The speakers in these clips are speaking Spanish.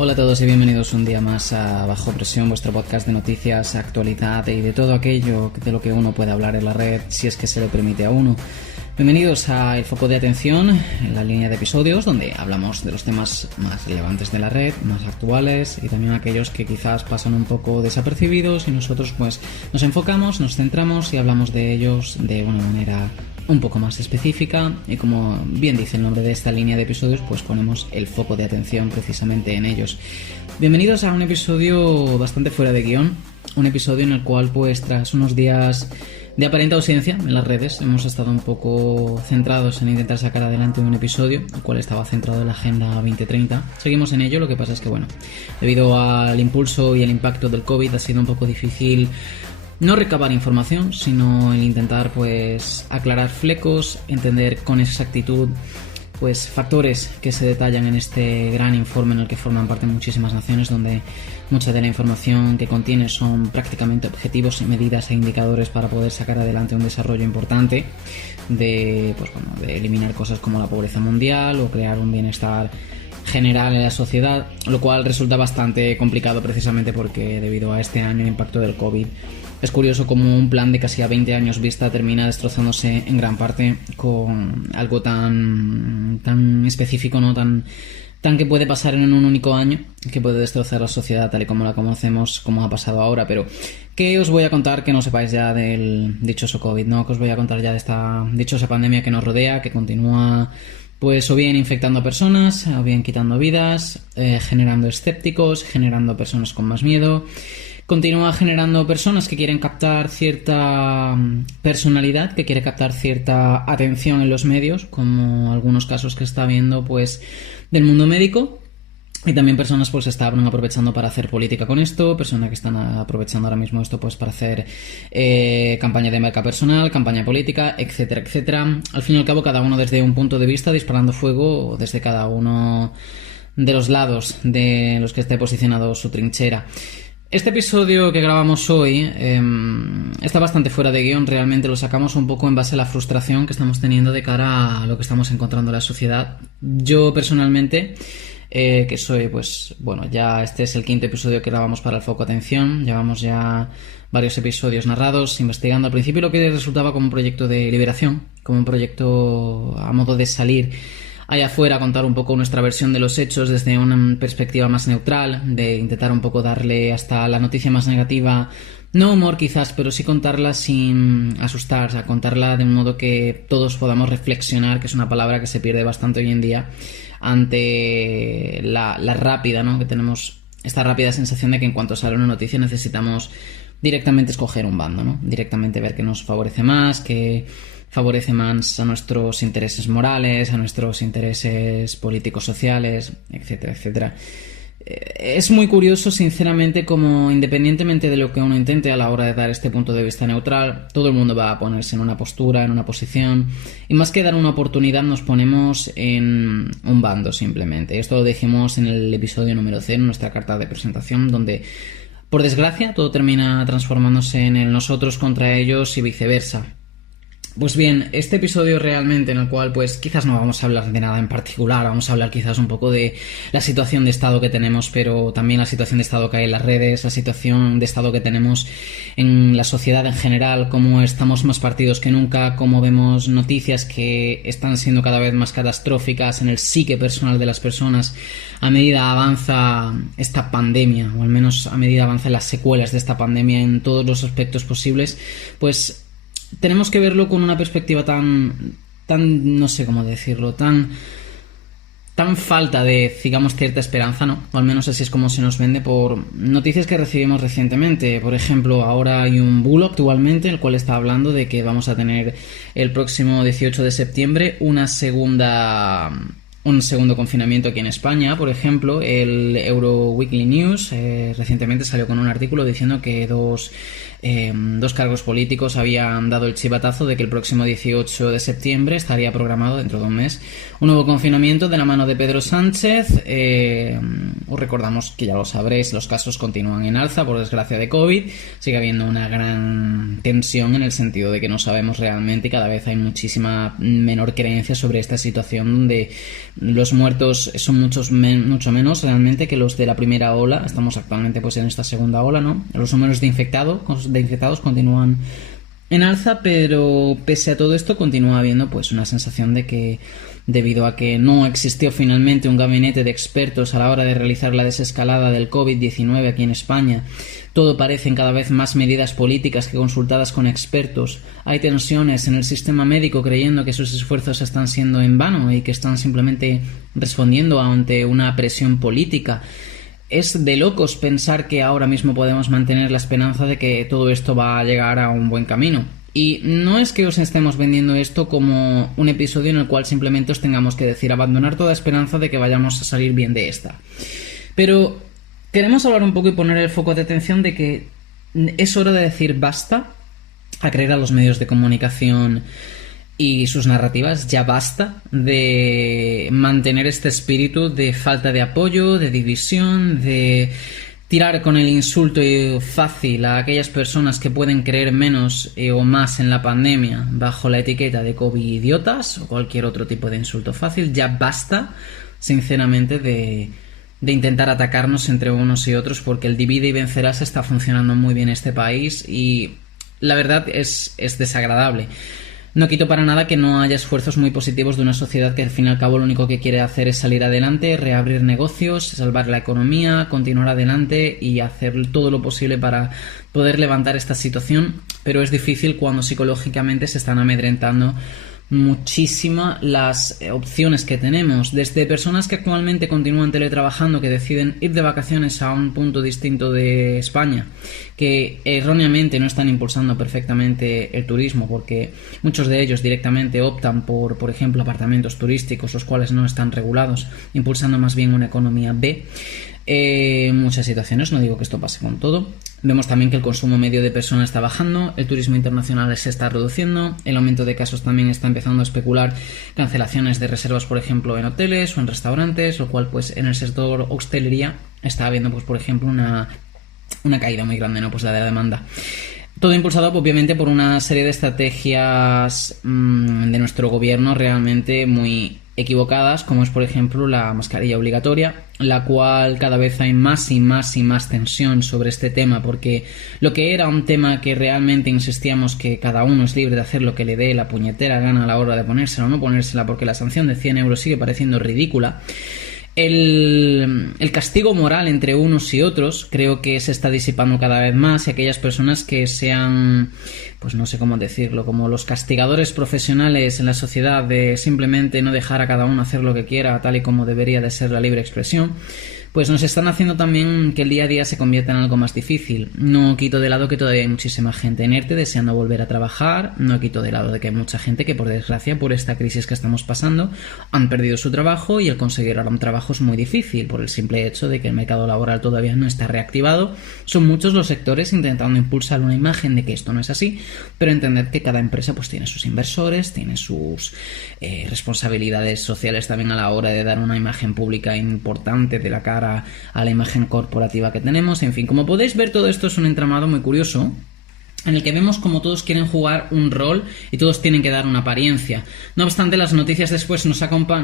Hola a todos y bienvenidos un día más a Bajo Presión, vuestro podcast de noticias, actualidad y de todo aquello de lo que uno puede hablar en la red, si es que se le permite a uno. Bienvenidos a El Foco de Atención, en la línea de episodios donde hablamos de los temas más relevantes de la red, más actuales y también aquellos que quizás pasan un poco desapercibidos y nosotros pues nos enfocamos, nos centramos y hablamos de ellos de una manera un poco más específica y como bien dice el nombre de esta línea de episodios, pues ponemos el foco de atención precisamente en ellos. Bienvenidos a un episodio bastante fuera de guión, un episodio en el cual pues tras unos días de aparente ausencia en las redes hemos estado un poco centrados en intentar sacar adelante un episodio, el cual estaba centrado en la Agenda 2030. Seguimos en ello, lo que pasa es que bueno, debido al impulso y el impacto del COVID ha sido un poco difícil no recabar información, sino el intentar pues aclarar flecos, entender con exactitud pues factores que se detallan en este gran informe en el que forman parte muchísimas naciones, donde mucha de la información que contiene son prácticamente objetivos, medidas e indicadores para poder sacar adelante un desarrollo importante de eliminar cosas como la pobreza mundial o crear un bienestar general en la sociedad, lo cual resulta bastante complicado precisamente porque debido a este año el impacto del COVID es curioso cómo un plan de casi a 20 años vista termina destrozándose en gran parte con algo tan específico, ¿no? Tan que puede pasar en un único año, que puede destrozar la sociedad tal y como la conocemos, como ha pasado ahora. Pero ¿qué os voy a contar que no sepáis ya del dichoso COVID, ¿no? ¿Qué os voy a contar ya de esta dichosa pandemia que nos rodea, que continúa pues o bien infectando a personas, o bien quitando vidas, generando escépticos, generando personas con más miedo? Continúa generando personas que quieren captar cierta personalidad, que quiere captar cierta atención en los medios, como algunos casos que está viendo pues del mundo médico. Y también personas pues están aprovechando para hacer política con esto, personas que están aprovechando ahora mismo esto pues para hacer campaña de marca personal, campaña política, etcétera, etcétera. Al fin y al cabo cada uno desde un punto de vista disparando fuego desde cada uno de los lados de los que esté posicionado su trinchera. Este episodio que grabamos hoy está bastante fuera de guión, realmente lo sacamos un poco en base a la frustración que estamos teniendo de cara a lo que estamos encontrando en la sociedad. Yo personalmente, que soy pues bueno, ya este es el quinto episodio que grabamos para el Foco Atención, llevamos ya varios episodios narrados, investigando al principio lo que resultaba como un proyecto de liberación, como un proyecto a modo de salir allá afuera, contar un poco nuestra versión de los hechos desde una perspectiva más neutral, de intentar un poco darle hasta la noticia más negativa, no humor quizás, pero sí contarla sin asustar, o sea, contarla de un modo que todos podamos reflexionar, que es una palabra que se pierde bastante hoy en día ante la rápida, ¿no? Que tenemos esta rápida sensación de que en cuanto sale una noticia necesitamos directamente escoger un bando, ¿no? Directamente ver qué nos favorece más, que favorece más a nuestros intereses morales, a nuestros intereses políticos sociales, etcétera, etcétera. Es muy curioso, sinceramente, como independientemente de lo que uno intente a la hora de dar este punto de vista neutral, todo el mundo va a ponerse en una postura, en una posición, y más que dar una oportunidad nos ponemos en un bando simplemente. Esto lo dijimos en el episodio número 0, en nuestra carta de presentación, donde por desgracia todo termina transformándose en el nosotros contra ellos y viceversa. Pues bien, este episodio realmente en el cual pues quizás no vamos a hablar de nada en particular, vamos a hablar quizás un poco de la situación de estado que tenemos, pero también la situación de estado que hay en las redes, la situación de estado que tenemos en la sociedad en general, cómo estamos más partidos que nunca, cómo vemos noticias que están siendo cada vez más catastróficas en el psique personal de las personas a medida avanza esta pandemia, o al menos a medida avanzan las secuelas de esta pandemia en todos los aspectos posibles. Pues tenemos que verlo con una perspectiva tan no sé cómo decirlo, tan falta de, digamos, cierta esperanza, ¿no? O al menos así es como se nos vende por noticias que recibimos recientemente. Por ejemplo, ahora hay un bulo actualmente el cual está hablando de que vamos a tener el próximo 18 de septiembre un segundo confinamiento aquí en España. Por ejemplo, el Euro Weekly News recientemente salió con un artículo diciendo que dos cargos políticos habían dado el chivatazo de que el próximo 18 de septiembre estaría programado, dentro de un mes, un nuevo confinamiento de la mano de Pedro Sánchez, os recordamos que ya lo sabréis, los casos continúan en alza por desgracia de COVID, sigue habiendo una gran tensión en el sentido de que no sabemos realmente y cada vez hay muchísima menor creencia sobre esta situación donde los muertos son mucho menos realmente que los de la primera ola. Estamos actualmente pues en esta segunda ola, ¿no? Los números de infectados continúan en alza, pero pese a todo esto continúa habiendo pues una sensación de que debido a que no existió finalmente un gabinete de expertos a la hora de realizar la desescalada del COVID-19 aquí en España, todo parecen cada vez más medidas políticas que consultadas con expertos. Hay tensiones en el sistema médico creyendo que sus esfuerzos están siendo en vano y que están simplemente respondiendo ante una presión política. Es de locos pensar que ahora mismo podemos mantener la esperanza de que todo esto va a llegar a un buen camino. Y no es que os estemos vendiendo esto como un episodio en el cual simplemente os tengamos que decir abandonar toda esperanza de que vayamos a salir bien de esta. Pero queremos hablar un poco y poner el foco de atención de que es hora de decir basta a creer a los medios de comunicación y sus narrativas. Ya basta de mantener este espíritu de falta de apoyo, de división, de tirar con el insulto fácil a aquellas personas que pueden creer menos o más en la pandemia bajo la etiqueta de COVID-idiotas o cualquier otro tipo de insulto fácil. Ya basta, sinceramente, de intentar atacarnos entre unos y otros, porque el divide y vencerás está funcionando muy bien en este país y la verdad es desagradable. No quito para nada que no haya esfuerzos muy positivos de una sociedad que al fin y al cabo lo único que quiere hacer es salir adelante, reabrir negocios, salvar la economía, continuar adelante y hacer todo lo posible para poder levantar esta situación, pero es difícil cuando psicológicamente se están amedrentando muchísimas las opciones que tenemos, desde personas que actualmente continúan teletrabajando, que deciden ir de vacaciones a un punto distinto de España, que erróneamente no están impulsando perfectamente el turismo, porque muchos de ellos directamente optan por ejemplo, apartamentos turísticos, los cuales no están regulados, impulsando más bien una economía B. Muchas situaciones, no digo que esto pase con todo. Vemos también que el consumo medio de personas está bajando, el turismo internacional se está reduciendo, el aumento de casos también está empezando a especular cancelaciones de reservas, por ejemplo, en hoteles o en restaurantes, lo cual pues en el sector hostelería está habiendo pues por ejemplo una caída muy grande, ¿no? Pues la de la demanda. Todo impulsado obviamente por una serie de estrategias de nuestro gobierno realmente muy equivocadas, como es por ejemplo la mascarilla obligatoria, la cual cada vez hay más y más y más tensión sobre este tema, porque lo que era un tema que realmente insistíamos que cada uno es libre de hacer lo que le dé la puñetera gana a la hora de ponérsela o no ponérsela, porque la sanción de 100 euros sigue pareciendo ridícula. El castigo moral entre unos y otros creo que se está disipando cada vez más, y aquellas personas que sean, pues no sé cómo decirlo, como los castigadores profesionales en la sociedad de simplemente no dejar a cada uno hacer lo que quiera tal y como debería de ser la libre expresión, pues nos están haciendo también que el día a día se convierta en algo más difícil. No quito de lado que todavía hay muchísima gente inerte deseando volver a trabajar, no quito de lado de que hay mucha gente que por desgracia, por esta crisis que estamos pasando, han perdido su trabajo, y el conseguir ahora un trabajo es muy difícil por el simple hecho de que el mercado laboral todavía no está reactivado. Son muchos los sectores intentando impulsar una imagen de que esto no es así, pero entender que cada empresa pues tiene sus inversores, tiene sus responsabilidades sociales también a la hora de dar una imagen pública importante de la cara a la imagen corporativa que tenemos. En fin, como podéis ver, todo esto es un entramado muy curioso en el que vemos como todos quieren jugar un rol y todos tienen que dar una apariencia. No obstante, las noticias después no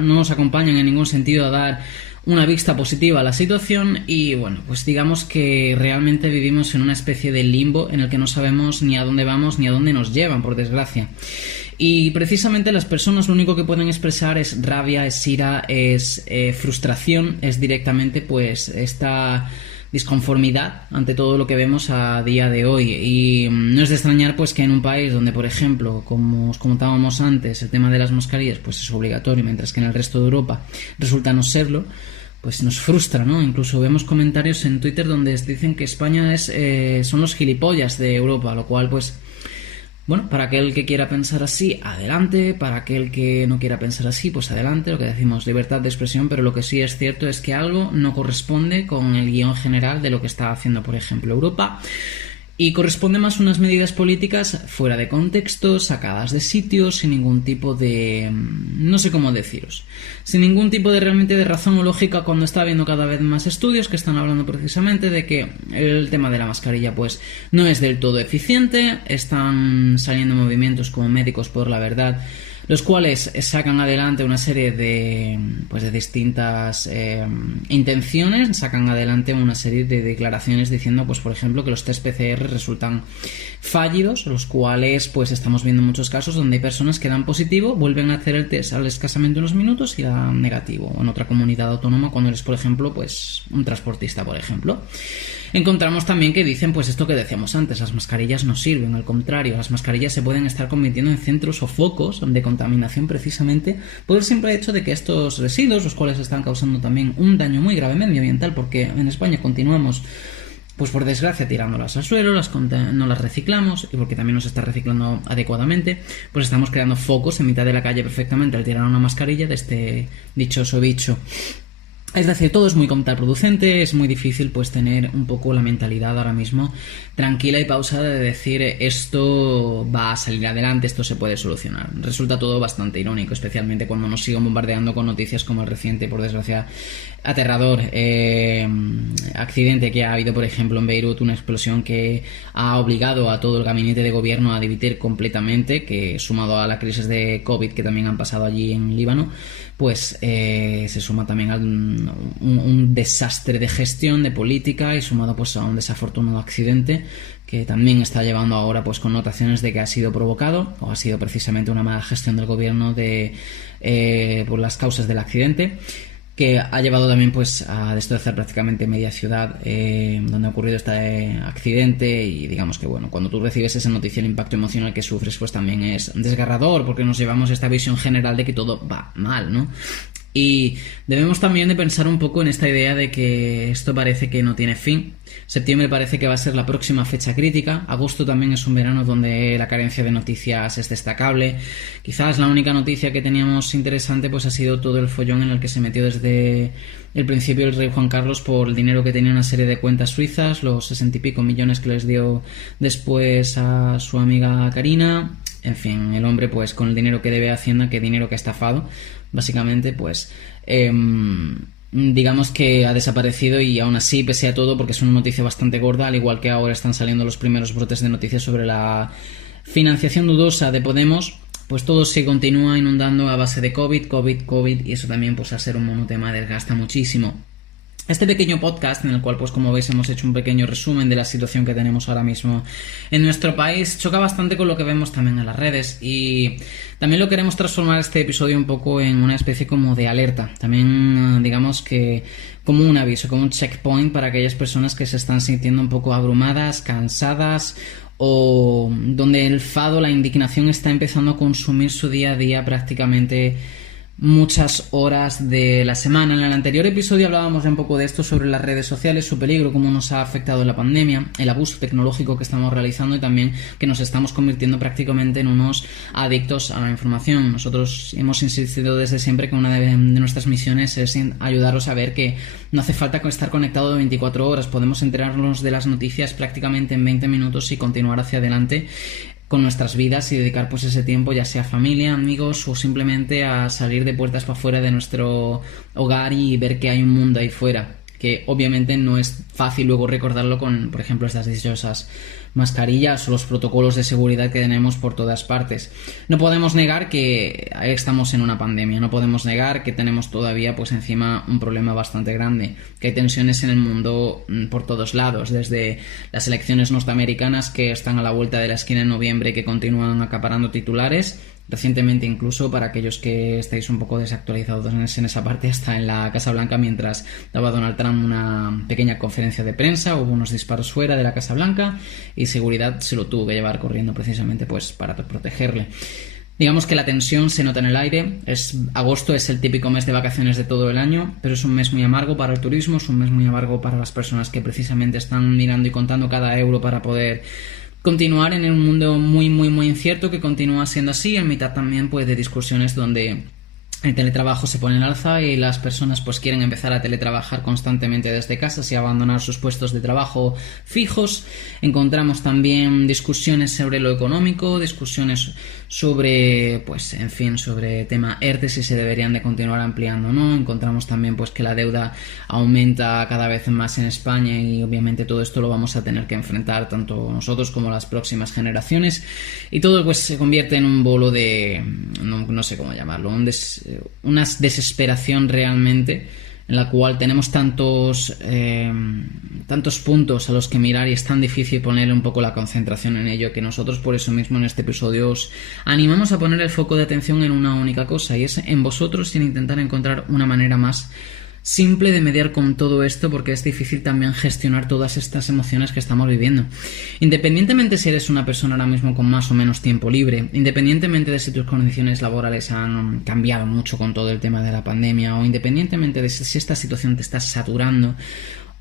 nos acompañan en ningún sentido a dar una vista positiva a la situación, y bueno, pues digamos que realmente vivimos en una especie de limbo en el que no sabemos ni a dónde vamos ni a dónde nos llevan, por desgracia. Y precisamente las personas lo único que pueden expresar es rabia, es ira, es frustración, es directamente pues esta disconformidad ante todo lo que vemos a día de hoy. Y no es de extrañar pues que en un país donde, por ejemplo, como os contábamos antes, el tema de las mascarillas pues es obligatorio, mientras que en el resto de Europa resulta no serlo, pues nos frustra, ¿no? Incluso vemos comentarios en Twitter donde dicen que España son los gilipollas de Europa, lo cual pues bueno, para aquel que quiera pensar así, adelante. Para aquel que no quiera pensar así, pues adelante. Lo que decimos, libertad de expresión, pero lo que sí es cierto es que algo no corresponde con el guión general de lo que está haciendo, por ejemplo, Europa. Y corresponde más a unas medidas políticas fuera de contexto, sacadas de sitios, sin ningún tipo de... no sé cómo deciros. Sin ningún tipo de realmente de razón o lógica, cuando está habiendo cada vez más estudios que están hablando precisamente de que el tema de la mascarilla pues no es del todo eficiente. Están saliendo movimientos como Médicos por la Verdad, los cuales sacan adelante una serie de distintas intenciones, sacan adelante una serie de declaraciones diciendo, pues por ejemplo, que los test PCR resultan fallidos, los cuales pues estamos viendo muchos casos donde hay personas que dan positivo, vuelven a hacer el test al escasamente unos minutos y dan negativo. O en otra comunidad autónoma, cuando eres, por ejemplo, pues un transportista, por ejemplo. Encontramos también que dicen, pues esto que decíamos antes, las mascarillas no sirven, al contrario, las mascarillas se pueden estar convirtiendo en centros o focos de contaminación precisamente por el simple hecho de que estos residuos, los cuales están causando también un daño muy grave medioambiental, porque en España continuamos, pues por desgracia, tirándolas al suelo, no las reciclamos, y porque también no se está reciclando adecuadamente, pues estamos creando focos en mitad de la calle perfectamente al tirar una mascarilla de este dichoso bicho. Es decir, todo es muy contraproducente, es muy difícil pues tener un poco la mentalidad ahora mismo tranquila y pausada de decir esto va a salir adelante, esto se puede solucionar. Resulta todo bastante irónico, especialmente cuando nos siguen bombardeando con noticias como el reciente, por desgracia, aterrador accidente que ha habido, por ejemplo, en Beirut, una explosión que ha obligado a todo el gabinete de gobierno a dimitir completamente, que sumado a la crisis de COVID que también han pasado allí en Líbano, pues se suma también a un desastre de gestión, de política, y sumado pues a un desafortunado accidente que también está llevando ahora pues connotaciones de que ha sido provocado o ha sido precisamente una mala gestión del gobierno por las causas del accidente, que ha llevado también pues a destrozar prácticamente media ciudad donde ha ocurrido este accidente. Y digamos que bueno, cuando tú recibes esa noticia, el impacto emocional que sufres pues también es desgarrador, porque nos llevamos esta visión general de que todo va mal, ¿no? Y debemos también de pensar un poco en esta idea de que esto parece que no tiene fin. Septiembre parece que va a ser la próxima fecha crítica. Agosto también es un verano donde la carencia de noticias es destacable. Quizás la única noticia que teníamos interesante pues ha sido todo el follón en el que se metió desde el principio el rey Juan Carlos por el dinero que tenía una serie de cuentas suizas, los 60 y pico millones que les dio después a su amiga Karina. En fin, el hombre pues con el dinero que debe a Hacienda, que dinero que ha estafado, básicamente pues digamos que ha desaparecido. Y aún así, pese a todo, porque es una noticia bastante gorda, al igual que ahora están saliendo los primeros brotes de noticias sobre la financiación dudosa de Podemos, pues todo se continúa inundando a base de COVID, y eso también pues al ser un monotema desgasta muchísimo. Este pequeño podcast, en el cual, pues como veis, hemos hecho un pequeño resumen de la situación que tenemos ahora mismo en nuestro país, choca bastante con lo que vemos también en las redes, y también lo queremos transformar este episodio un poco en una especie como de alerta, también digamos que como un aviso, como un checkpoint para aquellas personas que se están sintiendo un poco abrumadas, cansadas, o donde el fado, la indignación está empezando a consumir su día a día prácticamente muchas horas de la semana. En el anterior episodio hablábamos un poco de esto, sobre las redes sociales, su peligro, cómo nos ha afectado la pandemia, el abuso tecnológico que estamos realizando, y también que nos estamos convirtiendo prácticamente en unos adictos a la información. Nosotros hemos insistido desde siempre que una de nuestras misiones es ayudaros a ver que no hace falta estar conectado de 24 horas, podemos enterarnos de las noticias prácticamente en 20 minutos y continuar hacia adelante con nuestras vidas, y dedicar pues ese tiempo ya sea a familia, amigos, o simplemente a salir de puertas para afuera de nuestro hogar y ver que hay un mundo ahí fuera, que obviamente no es fácil luego recordarlo con, por ejemplo, estas dichosas mascarillas o los protocolos de seguridad que tenemos por todas partes. No podemos negar que estamos en una pandemia, no podemos negar que tenemos todavía pues encima un problema bastante grande, que hay tensiones en el mundo por todos lados, desde las elecciones norteamericanas que están a la vuelta de la esquina en noviembre, que continúan acaparando titulares. Recientemente, incluso, para aquellos que estáis un poco desactualizados en esa parte, hasta en la Casa Blanca, mientras daba Donald Trump una pequeña conferencia de prensa, hubo unos disparos fuera de la Casa Blanca y seguridad se lo tuvo que llevar corriendo precisamente pues para protegerle. Digamos que la tensión se nota en el aire. Agosto es el típico mes de vacaciones de todo el año, pero es un mes muy amargo para el turismo, es un mes muy amargo para las personas que precisamente están mirando y contando cada euro para poder continuar en un mundo muy muy muy incierto, que continúa siendo así, en mitad también pues de discusiones donde el teletrabajo se pone en alza y las personas pues quieren empezar a teletrabajar constantemente desde casa y abandonar sus puestos de trabajo fijos. Encontramos también discusiones sobre lo económico, discusiones sobre, pues en fin, sobre tema ERTE, si se deberían de continuar ampliando o no. Encontramos también pues que la deuda aumenta cada vez más en España y obviamente todo esto lo vamos a tener que enfrentar tanto nosotros como las próximas generaciones, y todo pues se convierte en un bolo de, no sé cómo llamarlo, una desesperación realmente, en la cual tenemos tantos puntos a los que mirar y es tan difícil poner un poco la concentración en ello, que nosotros por eso mismo en este episodio os animamos a poner el foco de atención en una única cosa, y es en vosotros, y en intentar encontrar una manera más simple de mediar con todo esto, porque es difícil también gestionar todas estas emociones que estamos viviendo. Independientemente si eres una persona ahora mismo con más o menos tiempo libre, independientemente de si tus condiciones laborales han cambiado mucho con todo el tema de la pandemia, o independientemente de si esta situación te está saturando,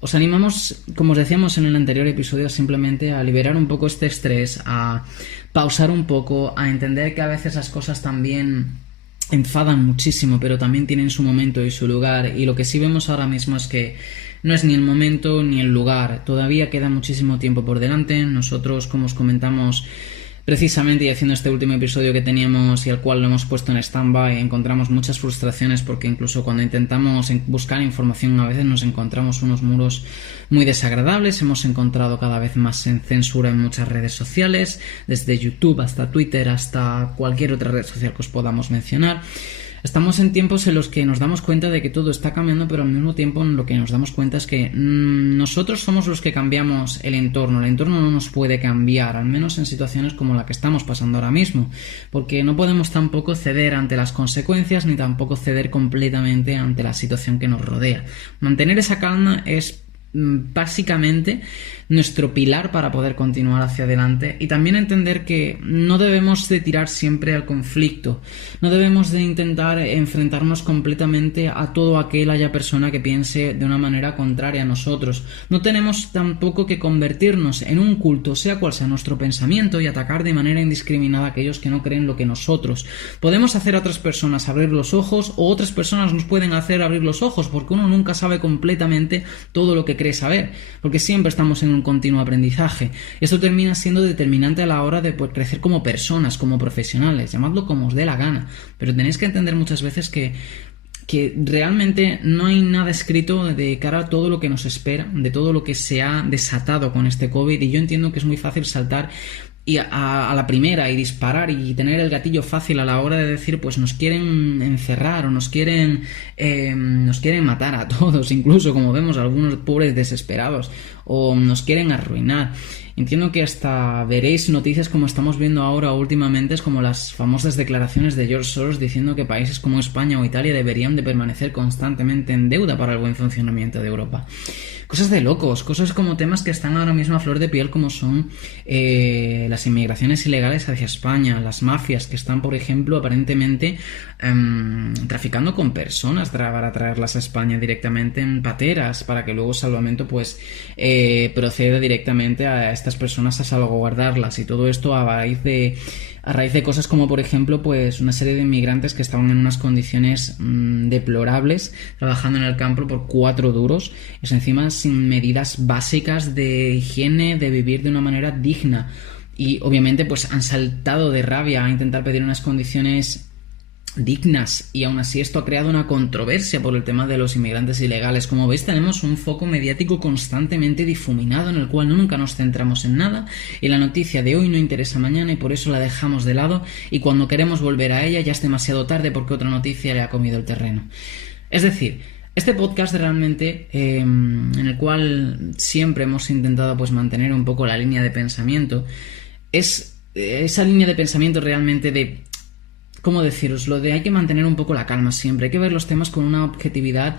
os animamos, como os decíamos en el anterior episodio, simplemente a liberar un poco este estrés, a pausar un poco, a entender que a veces las cosas también enfadan muchísimo, pero también tienen su momento y su lugar, y lo que sí vemos ahora mismo es que no es ni el momento ni el lugar. Todavía queda muchísimo tiempo por delante. Nosotros, como os comentamos precisamente, y haciendo este último episodio que teníamos y al cual lo hemos puesto en stand-by, encontramos muchas frustraciones, porque incluso cuando intentamos buscar información a veces nos encontramos unos muros muy desagradables. Hemos encontrado cada vez más censura en muchas redes sociales, desde YouTube hasta Twitter hasta cualquier otra red social que os podamos mencionar. Estamos en tiempos en los que nos damos cuenta de que todo está cambiando, pero al mismo tiempo en lo que nos damos cuenta es que nosotros somos los que cambiamos el entorno no nos puede cambiar, al menos en situaciones como la que estamos pasando ahora mismo, porque no podemos tampoco ceder ante las consecuencias, ni tampoco ceder completamente ante la situación que nos rodea. Mantener esa calma es básicamente nuestro pilar para poder continuar hacia adelante, y también entender que no debemos de tirar siempre al conflicto, no debemos de intentar enfrentarnos completamente a todo aquella persona que piense de una manera contraria a nosotros. No tenemos tampoco que convertirnos en un culto, sea cual sea nuestro pensamiento, y atacar de manera indiscriminada a aquellos que no creen lo que nosotros. Podemos hacer a otras personas abrir los ojos, o otras personas nos pueden hacer abrir los ojos, porque uno nunca sabe completamente todo lo que cree saber, porque siempre estamos en un continuo aprendizaje. Esto termina siendo determinante a la hora de crecer como personas, como profesionales, llamadlo como os dé la gana, pero tenéis que entender muchas veces que realmente no hay nada escrito de cara a todo lo que nos espera, de todo lo que se ha desatado con este COVID, y yo entiendo que es muy fácil saltar y a la primera y disparar y tener el gatillo fácil a la hora de decir pues nos quieren encerrar o nos quieren matar a todos, incluso como vemos algunos pobres desesperados, o nos quieren arruinar. Entiendo que hasta veréis noticias como estamos viendo ahora últimamente, es como las famosas declaraciones de George Soros diciendo que países como España o Italia deberían de permanecer constantemente en deuda para el buen funcionamiento de Europa. Cosas de locos, cosas como temas que están ahora mismo a flor de piel, como son las inmigraciones ilegales hacia España, las mafias que están, por ejemplo, aparentemente traficando con personas para traerlas a España directamente en pateras, para que luego Salvamento pues proceda directamente a estas personas a salvaguardarlas, y todo esto a raíz de cosas como, por ejemplo, pues una serie de inmigrantes que estaban en unas condiciones deplorables, trabajando en el campo por 4 duros, y encima sin medidas básicas de higiene, de vivir de una manera digna. Y obviamente pues han saltado de rabia a intentar pedir unas condiciones dignas, y aún así esto ha creado una controversia por el tema de los inmigrantes ilegales. Como veis, tenemos un foco mediático constantemente difuminado en el cual nunca nos centramos en nada, y la noticia de hoy no interesa mañana y por eso la dejamos de lado, y cuando queremos volver a ella ya es demasiado tarde porque otra noticia le ha comido el terreno. Es decir, este podcast realmente en el cual siempre hemos intentado pues mantener un poco la línea de pensamiento, es esa línea de pensamiento realmente de, ¿cómo deciros? Lo de hay que mantener un poco la calma siempre, hay que ver los temas con una objetividad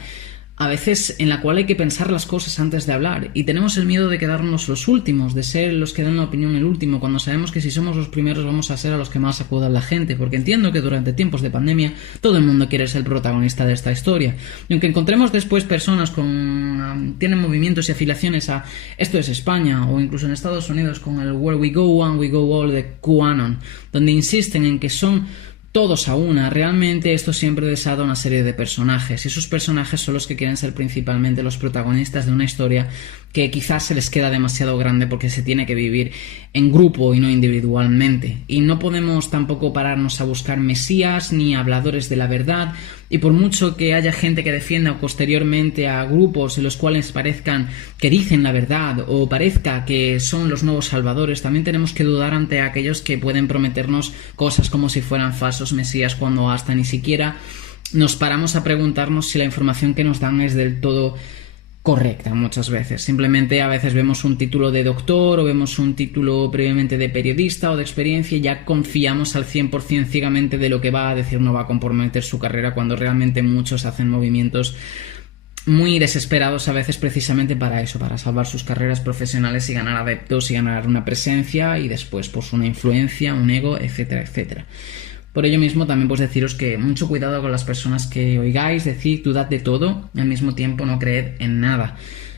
a veces en la cual hay que pensar las cosas antes de hablar, y tenemos el miedo de quedarnos los últimos, de ser los que dan la opinión el último, cuando sabemos que si somos los primeros vamos a ser a los que más acuda la gente, porque entiendo que durante tiempos de pandemia todo el mundo quiere ser el protagonista de esta historia, y aunque encontremos después personas tienen movimientos y afiliaciones a Esto es España, o incluso en Estados Unidos con el Where We Go One, We Go All de QAnon, donde insisten en que son todos a una. Realmente esto siempre desata una serie de personajes, y esos personajes son los que quieren ser principalmente los protagonistas de una historia que quizás se les queda demasiado grande porque se tiene que vivir en grupo y no individualmente. Y no podemos tampoco pararnos a buscar mesías ni habladores de la verdad, y por mucho que haya gente que defienda posteriormente a grupos en los cuales parezcan que dicen la verdad o parezca que son los nuevos salvadores, también tenemos que dudar ante aquellos que pueden prometernos cosas como si fueran falsos mesías, cuando hasta ni siquiera nos paramos a preguntarnos si la información que nos dan es del todo correcta muchas veces. Simplemente a veces vemos un título de doctor o vemos un título previamente de periodista o de experiencia y ya confiamos al 100% ciegamente de lo que va a decir, no va a comprometer su carrera, cuando realmente muchos hacen movimientos muy desesperados a veces precisamente para eso, para salvar sus carreras profesionales y ganar adeptos y ganar una presencia y después pues una influencia, un ego, etcétera, etcétera. Por ello mismo también pues deciros que mucho cuidado con las personas que oigáis, decid, dudad de todo y al mismo tiempo no creed en nada.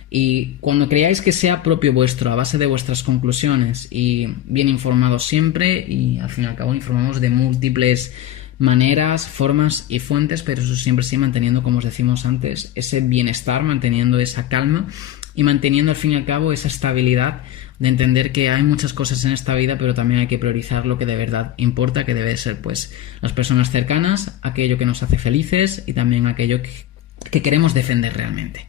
Y cuando creáis que sea propio vuestro, a base de vuestras conclusiones y bien informados siempre, y al fin y al cabo informamos de múltiples maneras, formas y fuentes, pero eso siempre sí manteniendo, como os decimos antes, ese bienestar, manteniendo esa calma y manteniendo al fin y al cabo esa estabilidad de entender que hay muchas cosas en esta vida, pero también hay que priorizar lo que de verdad importa, que debe ser pues las personas cercanas, aquello que nos hace felices y también aquello que queremos defender realmente.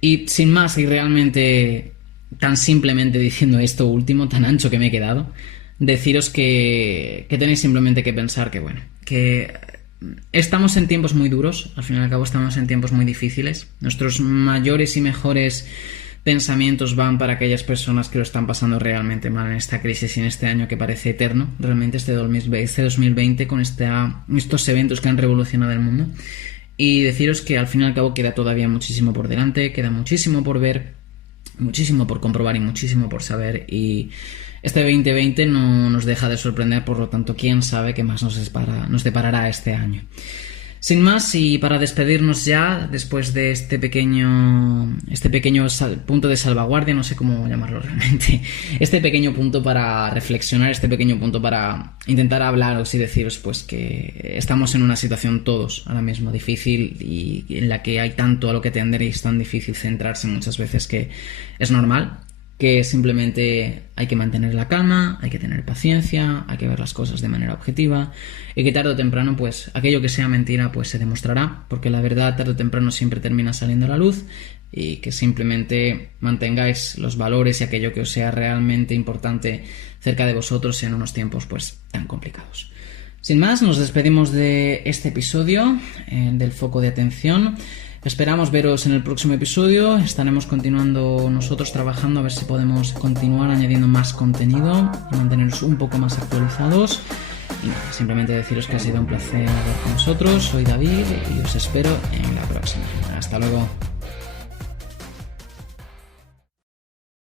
Y sin más, y realmente tan simplemente diciendo esto último, tan ancho que me he quedado, deciros que tenéis simplemente que pensar que bueno, que estamos en tiempos muy duros, al fin y al cabo estamos en tiempos muy difíciles. Nuestros mayores y mejores pensamientos van para aquellas personas que lo están pasando realmente mal en esta crisis y en este año que parece eterno, realmente este 2020 con estos eventos que han revolucionado el mundo. Y deciros que al fin y al cabo queda todavía muchísimo por delante, queda muchísimo por ver, muchísimo por comprobar y muchísimo por saber, y este 2020 no nos deja de sorprender, por lo tanto quién sabe qué más nos deparará este año. Sin más, y para despedirnos ya, después de este pequeño punto de salvaguardia, no sé cómo llamarlo realmente, este pequeño punto para reflexionar, este pequeño punto para intentar hablaros y deciros pues que estamos en una situación todos ahora mismo difícil y en la que hay tanto a lo que atender y es tan difícil centrarse muchas veces que es normal, que simplemente hay que mantener la calma, hay que tener paciencia, hay que ver las cosas de manera objetiva y que tarde o temprano pues aquello que sea mentira pues se demostrará, porque la verdad tarde o temprano siempre termina saliendo a la luz, y que simplemente mantengáis los valores y aquello que os sea realmente importante cerca de vosotros en unos tiempos pues tan complicados. Sin más, nos despedimos de este episodio del Foco de Atención. Esperamos veros en el próximo episodio. Estaremos continuando nosotros trabajando a ver si podemos continuar añadiendo más contenido y manteneros un poco más actualizados. Y nada, simplemente deciros que ha sido un placer hablar con vosotros. Soy David y os espero en la próxima. Hasta luego.